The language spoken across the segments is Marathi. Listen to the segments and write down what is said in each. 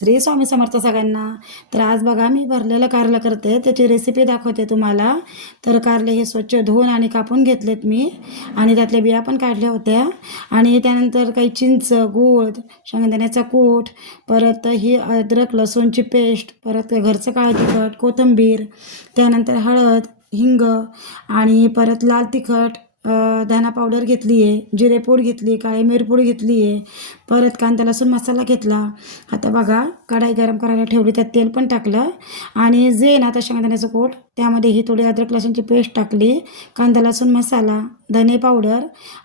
श्री स्वामी समर्थ सगळ्यांना. तर आज बघा मी भरलेलं कारलं करते, त्याची रेसिपी दाखवते तुम्हाला. तर कारले हे स्वच्छ धुवून आणि कापून घेतलेत मी आणि त्यातल्या बिया पण काढल्या होत्या. आणि त्यानंतर काही चिंच, गूळ, शेंगदाण्याचा कूट, परत ही अद्रक लसूणची पेस्ट, परत घरचं काळं तिखट, कोथिंबीर, त्यानंतर हळद, हिंग आणि परत लाल तिखट, धना पावडर घेतली आहे, जिरेपूड घेतली, काळी मिरपूड घेतली आहे, परत कांदा लसूण मसाला घेतला. आता बघा कढाई गरम करायला ठेवली, त्यात तेल पण टाकलं आणि जे ना आता शेंगदाण्याचं कूट त्यामध्ये ही थोडी अद्रक लसूणची पेस्ट टाकली, कांदा लसूण मसाला, धने पावडर,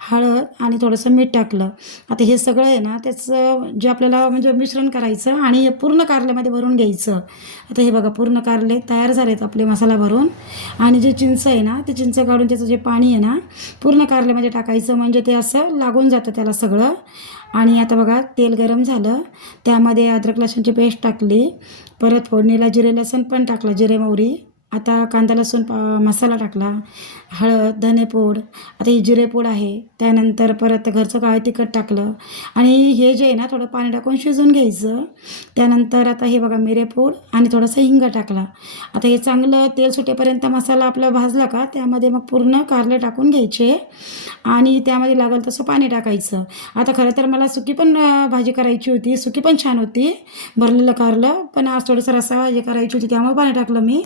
हळद आणि थोडंसं मीठ टाकलं. आता हे सगळं आहे ना त्याचं जे आपल्याला म्हणजे मिश्रण करायचं आणि हे पूर्ण कारल्यामध्ये भरून घ्यायचं. आता हे बघा पूर्ण कारले तयार झालेत आपले मसाला भरून. आणि जे चिंच आहे ना ते चिंच काढून त्याचं जे पाणी आहे ना पूर्ण कारल्यामध्ये टाकायचं, म्हणजे ते असं लागून जातं त्याला सगळं. आणि आता बघा तेल गरम झालं, त्यामध्ये अद्रक लसूणची पेस्ट टाकली, परत फोडणीला जिरे लसूण पण टाकलं, जिरे मोहरी. आता कांदा लसूण मसाला टाकला, हळद, धनेपूड, आता ही जिरेपूड आहे, त्यानंतर परत घरचं काळं तिखट टाकलं आणि हे जे आहे ना थोडं पाणी टाकून शिजवून घ्यायचं. त्यानंतर आता हे बघा मिरेपूड आणि थोडंसं हिंग टाकला. आता हे चांगलं तेल सुटेपर्यंत मसाला आपला भाजला का त्यामध्ये मग पूर्ण कारले टाकून घ्यायचे आणि त्यामध्ये लागेल तसं पाणी टाकायचं. आता खरं तर मला सुकी पण भाजी करायची होती, सुकी पण छान होती भरलेलं कारलं, पण आज थोडंसं रस्सा भाजी करायची होती त्यामुळे पाणी टाकलं मी.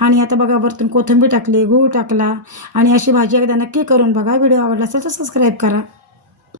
आणि आता बघा वरतून कोथिंबीर टाकली, गूळ टाकला. आणि अशी भाजी एकदा नक्की करून बघा. व्हिडिओ आवडला असेल तर सबस्क्राईब करा.